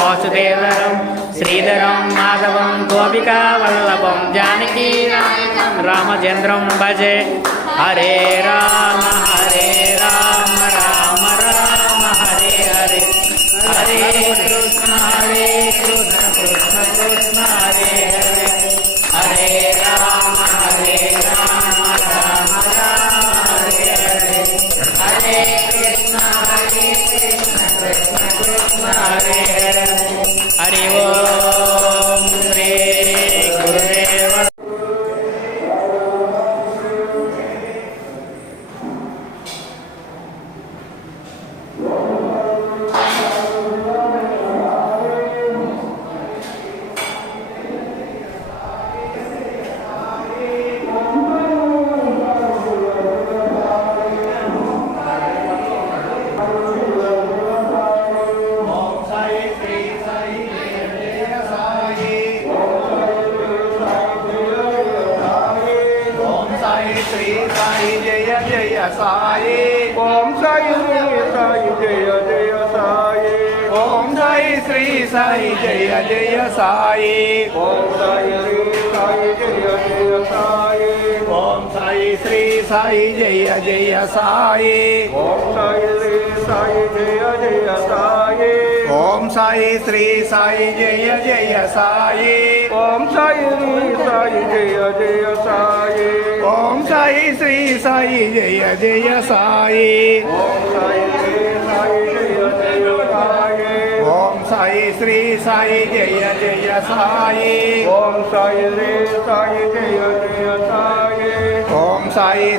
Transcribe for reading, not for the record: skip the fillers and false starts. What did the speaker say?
वासुदेवरं श्रीधरं माधवं गोपिकावल्लभं जानकीनायकं रामचन्द्रं भजे। हरे राम राम राम हरे हरे, हरे कृष्ण कृष्ण कृष्ण हरे हरे, हरे राम राम राम हरे हरे, हरे कृष्ण कृष्ण कृष्ण हरे हरे। हरि ओम श्री गुरुदेव। श्री साई जय जय साई, ओम साई साई जय जय साई, ओम साई श्री साई जय जय साई, ओम साई श्री साई जय जय साई, ओम साई श्री साई जय जय साई, ओम साई श्री साई जय जय साई, ओम साई श्री साई जय जय साई, ओम साई श्री साई जय जय साई, ओम साई श्री साई जय जय साई, ओम साई